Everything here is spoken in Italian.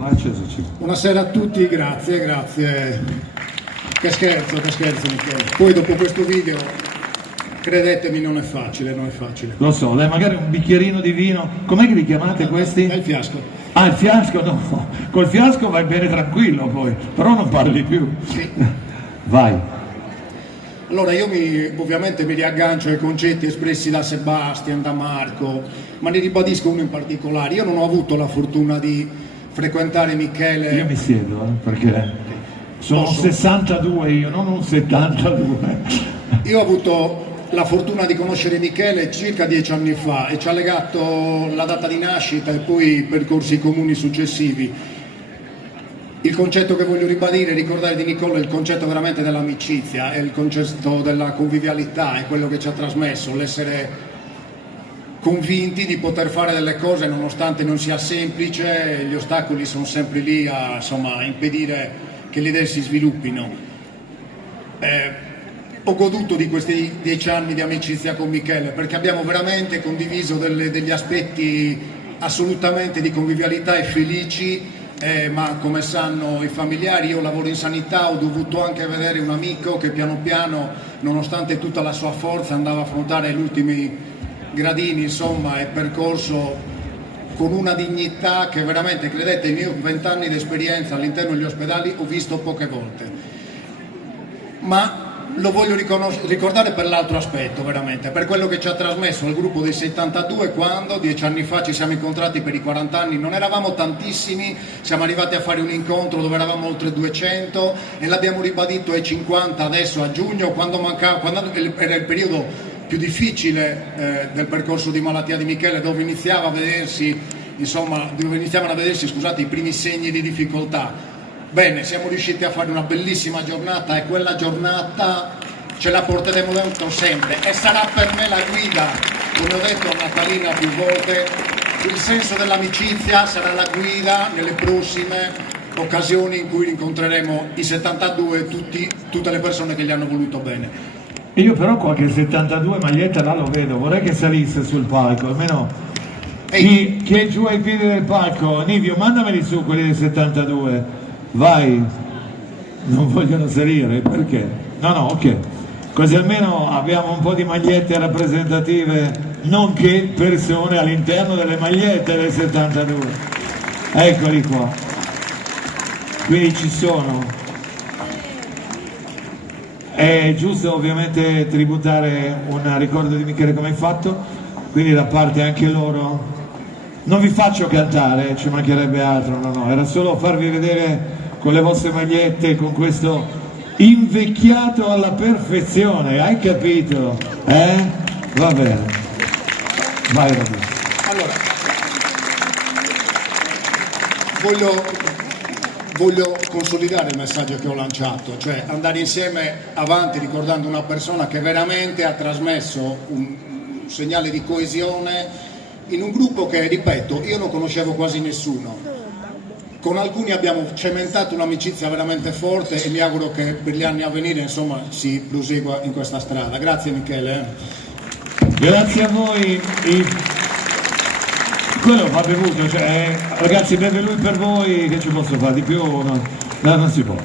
Buonasera a tutti, grazie. Che scherzo Michele. Poi dopo questo video, credetemi, non è facile. Lo so, dai, magari un bicchierino di vino. Com'è che li chiamate questi? È il fiasco. Ah, il fiasco, no. Col fiasco vai bene tranquillo poi, però non parli più. Sì. Vai. Allora io ovviamente mi riaggancio ai concetti espressi da Sebastian, da Marco, ma ne ribadisco uno in particolare. Io non ho avuto la fortuna di frequentare Michele. Io mi siedo, perché sono un 62 io, non un 72. Io ho avuto la fortuna di conoscere Michele circa 10 anni fa e ci ha legato la data di nascita e poi i percorsi comuni successivi. Il concetto che voglio ribadire e ricordare di Nicola è il concetto veramente dell'amicizia, è il concetto della convivialità, è quello che ci ha trasmesso, l'essere convinti di poter fare delle cose nonostante non sia semplice, gli ostacoli sono sempre lì a impedire che le idee si sviluppino. Ho goduto di questi 10 anni di amicizia con Michele perché abbiamo veramente condiviso degli aspetti assolutamente di convivialità e felici. Ma come sanno i familiari, io lavoro in sanità, ho dovuto anche vedere un amico che piano piano, nonostante tutta la sua forza, andava a affrontare gli ultimi gradini, insomma, è percorso con una dignità che veramente, credetemi, io 20 anni di esperienza all'interno degli ospedali ho visto poche volte. Ma lo voglio ricordare per l'altro aspetto, veramente, per quello che ci ha trasmesso il gruppo dei 72 quando 10 anni fa ci siamo incontrati per i 40 anni, non eravamo tantissimi, siamo arrivati a fare un incontro dove eravamo oltre 200 e l'abbiamo ribadito ai 50 adesso a giugno, quando era il periodo più difficile del percorso di malattia di Michele, dove iniziavano a vedersi i primi segni di difficoltà. Bene, siamo riusciti a fare una bellissima giornata e quella giornata ce la porteremo dentro sempre e sarà per me la guida, come ho detto a Natalina più volte, il senso dell'amicizia sarà la guida nelle prossime occasioni in cui incontreremo i 72 e tutte le persone che gli hanno voluto bene. Io però qualche 72 maglietta là lo vedo, vorrei che salisse sul palco, almeno chi è giù ai piedi del palco. Nivio, mandameli su quelli del 72. Vai, non vogliono salire, perché? No, ok, così almeno abbiamo un po' di magliette rappresentative, nonché persone all'interno delle magliette del 72. Eccoli qua, quindi ci sono. È giusto ovviamente tributare un ricordo di Michele come hai fatto, quindi da parte anche loro. Non vi faccio cantare, ci mancherebbe altro, no, era solo farvi vedere con le vostre magliette, con questo invecchiato alla perfezione, hai capito? Va bene. Vai Roberto. Allora, voglio consolidare il messaggio che ho lanciato, cioè andare insieme avanti ricordando una persona che veramente ha trasmesso un segnale di coesione in un gruppo che, ripeto, io non conoscevo quasi nessuno. Con alcuni abbiamo cementato un'amicizia veramente forte e mi auguro che per gli anni a venire, insomma, si prosegua in questa strada. Grazie Michele. Grazie a voi. Quello va bevuto, cioè, ragazzi, beve lui per voi, che ci posso fare di più? No, non si può.